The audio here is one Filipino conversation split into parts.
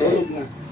Tulog na. Oh.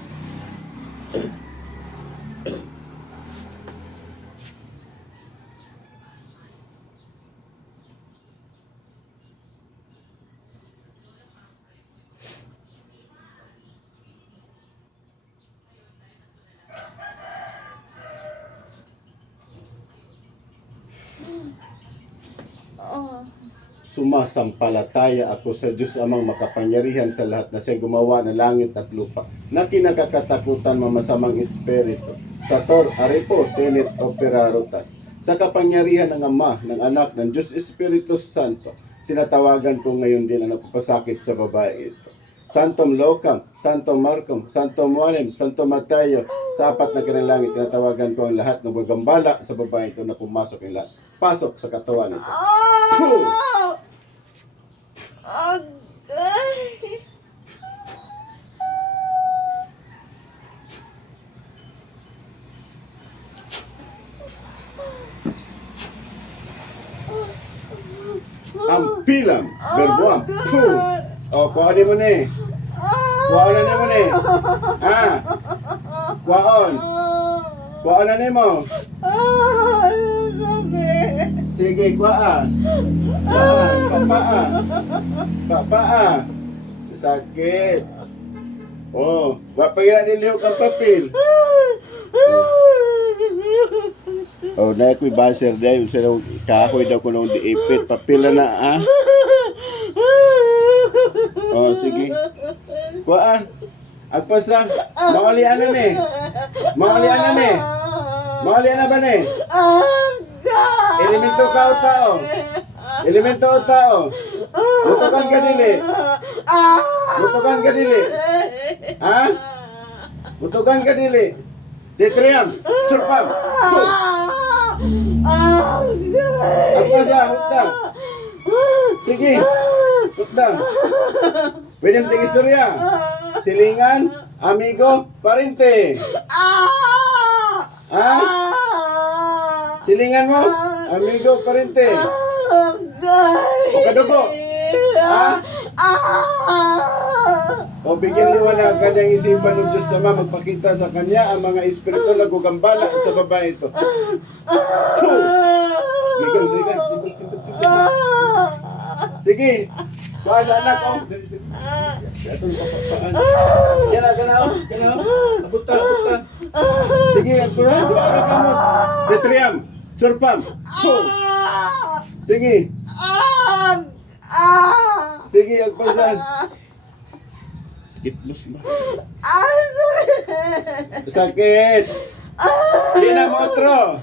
Sumasampalataya ako sa Diyos amang makapangyarihan sa lahat na siya gumawa ng langit at lupa na kinakakatakutan mamasamang espiritu. Sa Tor Arepo, Tenet Operarotas. Sa kapangyarihan ng Ama, ng Anak, ng Diyos Espiritu Santo, tinatawagan ko ngayon din ang napapasakit sa babae ito. Santom Locam, Santo Marcom, Santo Juanem, Santo Mateo, sa apat na kinalangit, tinatawagan ko ang lahat ng magambala sa babae ito na pumasok ang lahat. Pasok sa katawan ito. Oh. Agay. Ang pilam, berbuam, puh! O, kuhanin mo ni. Kuhanin mo ni. Ha? Kuhaon. Kuhaon ni mo. Ah, Sige, kuha. Kuha, papaa. Papaa. Sakit. Oh, wa pa yan nilihok ang papel. Oh, na ako'y baser dahil sa daw kahoy daw ko nung diipit. Papel na na, ah. Oh, sige. Kuha. Agpasa. Mauli ana ni. Mauli ana ni. Mauli ana ba ni? Agay. Elemento ka o tao. Elemento o tao. Mutukan ka dili. Ah. Mutukan ka dili. Ha? Mutukan ka dili. Titriam. Surpam. Su. Agay. Agpasa. Hukta. Sige. Hukta. Pwede tingin istorya. Silingan. Amigo. Parente. Ah. Ha? Silingan mo. Amigo. Parente. Agay. O kadugo. Ha? Ah. O bigyan liwanag ang kanyang isipan ng Diyos Ama magpakita sa kanya ang mga espiritu na gugambala sa babae ito. Puh! Gigal, gigal. Sige. Kuha sa anak oh. Ito ang papaksaan. Yan na, gana oh. Gana oh. Abuta, abuta. Sige, ako ha. Dua ka kamot. Detriam. Surpam. Puh! Sige. Ah. Ah. Sige, agpasan. Sakit lus ba? Ah. Sakit. Di na motro.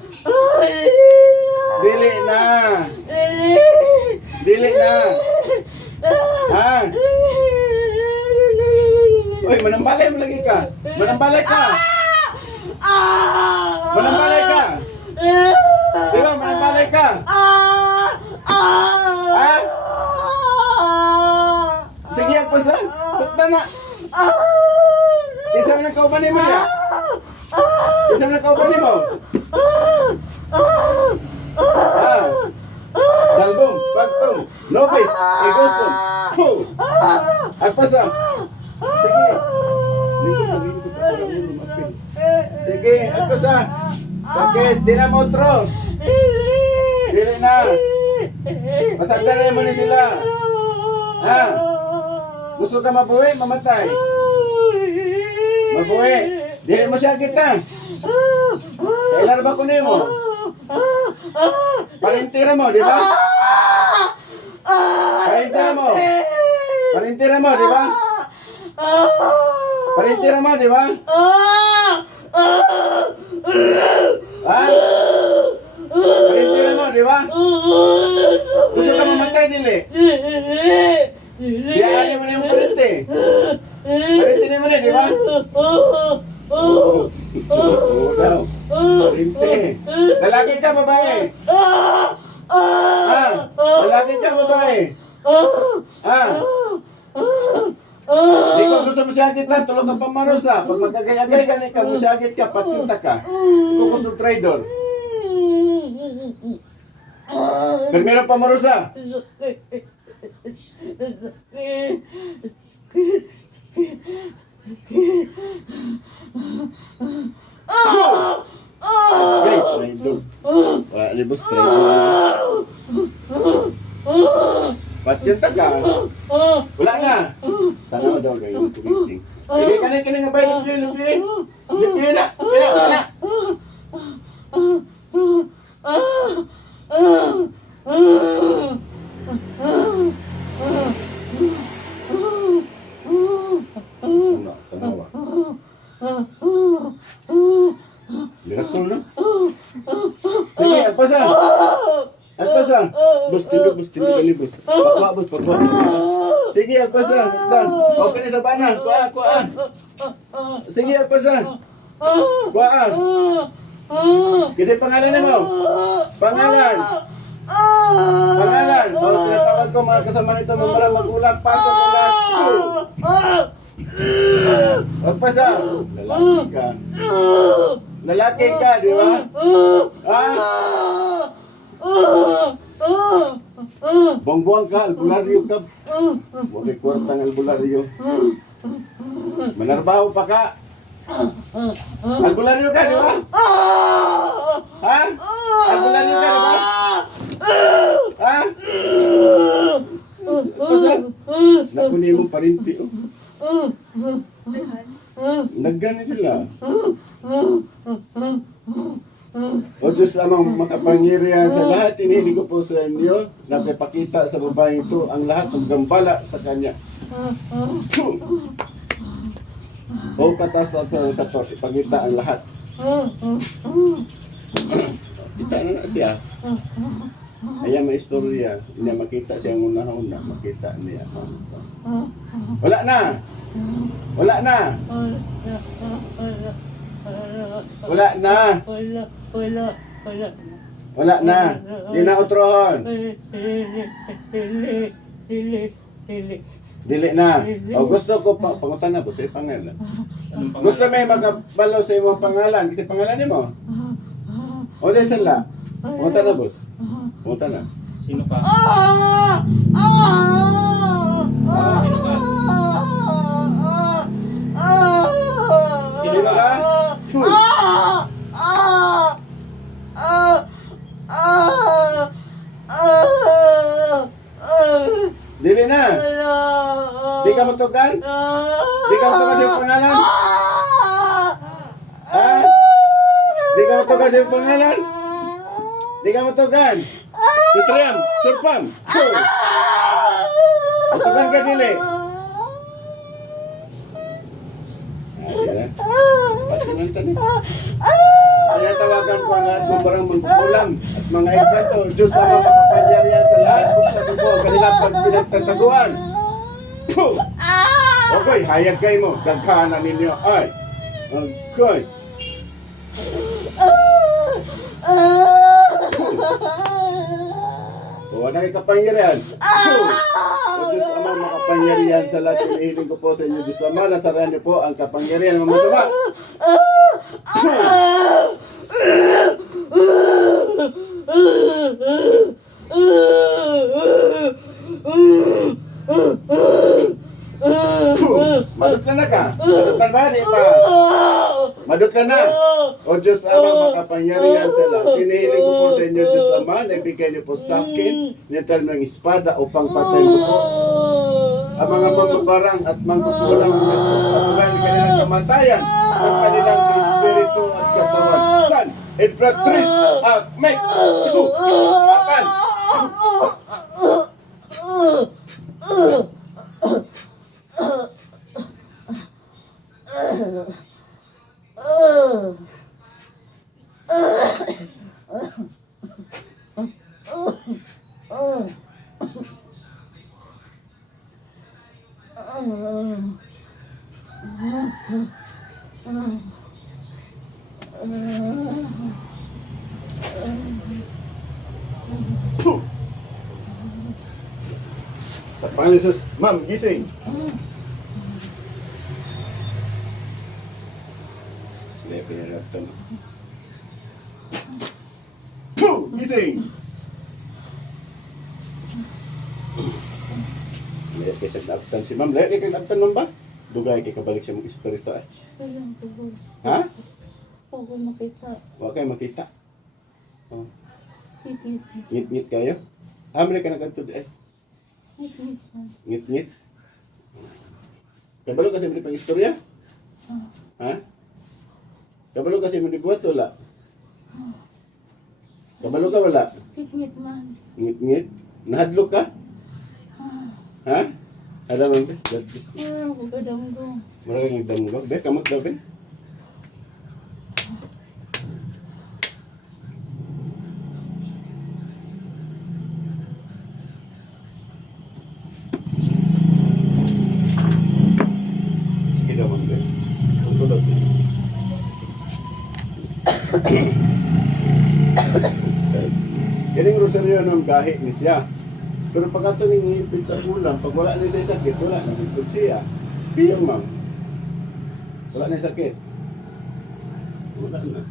Dili na. Dili na. Ha? Uy, manambalay mo lagi ka. Manambalay ka. Manambalay ka. Di ba, manambalay ka. Ha? Sige, ang pasan. Bukta na. Isa mo ng kauban mo niya. Isa mo ng kauban mo. Ha? Salbong, pagtong, nobis, igusong. Puh! Ang pasan. Sige. Sige, ang pasan. Sakit, di na motro. Dili na. Masagdan mo ni sila. Ha? Gusto ka mabuhi, mamatay. Mabuhi. Dili mo siya kita. Kailan ba kunin mo? Parintira mo, di ba? Parintira mo. Parintira mo, di ba? Parintira mo, di ba? Ha? Mo, di ba? Gusto ka mamatay, dili. Diyan mo na yung parinti. Parinti mo na, di ba? Oo daw. Parinti. Lalaki ka, babae. Ha? Lalaki ka, babae. Ha? Di ko gusto mo siyagit na, tulog ang pamarosa. Pag magkagay-agay ka na ikaw, musyagit ka, patinta ka. Di ko gusto trader. Primero pamarosa. Okay, traidor. Wala libos, traidor. Ba't yung taga? Wala na. Tanaw daw kayo, tumiting. Sige, kanin, kanin nga ba? Lipi, lipi. Lipi na. Kina, kina. Ano, tanawa. Miracle na. Sige, agpasa. Bus, bus, bus. Bus. Kuha, kuha. Sige, agpasa. Kuha. Kasi pangalan mo. Pangalan. Pangalan. O, tinatawag ko mga kasama nito, mga marang magulang. Pasok ang lahat. Agpasa. Lalaki ka. Lalaki ka, di ba? Ha? Buang-buang ka, albularyo ka. Huwag kay kwartang albularyo. Manarbaho pa ka. Albularyo ka, di ba? Ha? Albularyo ka, di ba? Ha? Basta, nakunin mong parinti. Oh. Naggani sila. O Diyos lamang makapangyarihan sa lahat, inihiling ko po sa inyo na sa babaeng ito ang lahat ng gambala sa kanya. O katas na sa to, ipakita ang lahat. Kita na na siya. Ayan may istorya. Hindi makita siya ang una-una. Makita niya. Wala na! Wala na! Wala na! Wala na! Di na utrohon! Dili na! O gusto ko pa, pangutan na ko sa pangalan. Anong pangalan? Gusto may magabalo sa imong pangalan. Kasi pangalan ni mo. O di sila. Pangutan na boss. Pangutan na. Sino ka? Sino ka? Chuy. Dili na! Di ka matugan? Di ka matugan sa pangalan? Ha? Di ka matugan sa pangalan? Di ka matugan? Si Triam, Surpam, Chu! Matugan ka dili. Di na. Pati ng tanin. Kaya tawagan ko ang lahat ng barang mangkukulam at mga engkanto. Diyos ang mga makapangyarihan sa lahat kung sa subo ang kanilang pagpinagtataguan. Puh! Okay, hayag kayo mo. Daghanan ninyo. Ay. Okay. O, wala kay kapangyarihan. Puh! O Diyos Ama, makapangyarihan sa lahat. Inihiling ko po sa inyo, Diyos Ama, nasaran niyo po ang kapangyarihan ng masama. Puh! Madutlan na ka. Madutlan ba? Di pa. Madutlan na. O Diyos Ama, makapangyarihan sa lahat. Hinihiling ko po sa inyo, Diyos Ama, na ibigay niyo po sa akin nital ng espada upang patayin ko po ang mga mangbabarang at mangkukulang at patuloy ng kanilang kamatayan ng kanilang espiritu at katawan. San, Imperatriz, at tu, akan. Sa pangalan ma'am, gising. Sige, pinanatan. Tu, gising. Kay sa daptan si ma'am. Kay kay daptan ma'am ba? Dugay kay kabalik siya mong espiritu. Walang tugod. Ha? Ako makita. Wa kay makita. Oh. Ngit-ngit kayo. Amre ka nagantod eh. Higit. Ngit-ngit. Kabalo kasi mo pang istorya? Ah. Ha? Kabalo kasi mo buhat wala? Kabalo ka wala? Higit man. Ngit-ngit? Nahadlok ka? Ah. Ha? Ada man be? God bless. Wala ko kadamgo. Mura kang nagdamgo. Be, kamot daw be. Sige daw man be. Rosaryo ng gahi ni siya. Pero pag ato ning ngipit sa ulam, pag wala na siya sakit, wala na ngipit siya. Piyong ma'am. Wala na sakit. Wala na.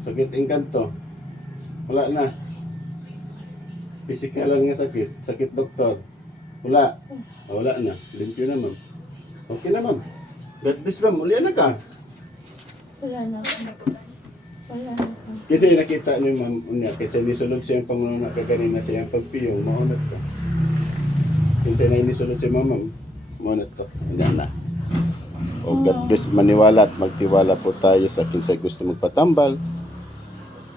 Sakit engkanto. Wala na. Physical lang nga sakit. Sakit doktor. Wala. Ah, wala na. Limpyo na ma'am. Okay na ma'am. God bless ma'am. Uli na ka. Wala na ako. Wala na ako. Kasi nakita niyo ma'am unya. Kasi nisulod siya yung pangunan na kaganina siya yung pagpiyong. Maunat ka. Kasi na inisulod si ma'am ma'am. Maunat ka. Diyan na. O God bless maniwala at magtiwala po tayo sa kinsay gusto magpatambal.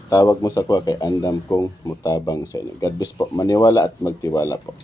Tawag mo sa kuha kay andam kong mutabang sa inyo. God bless po. Maniwala at magtiwala po.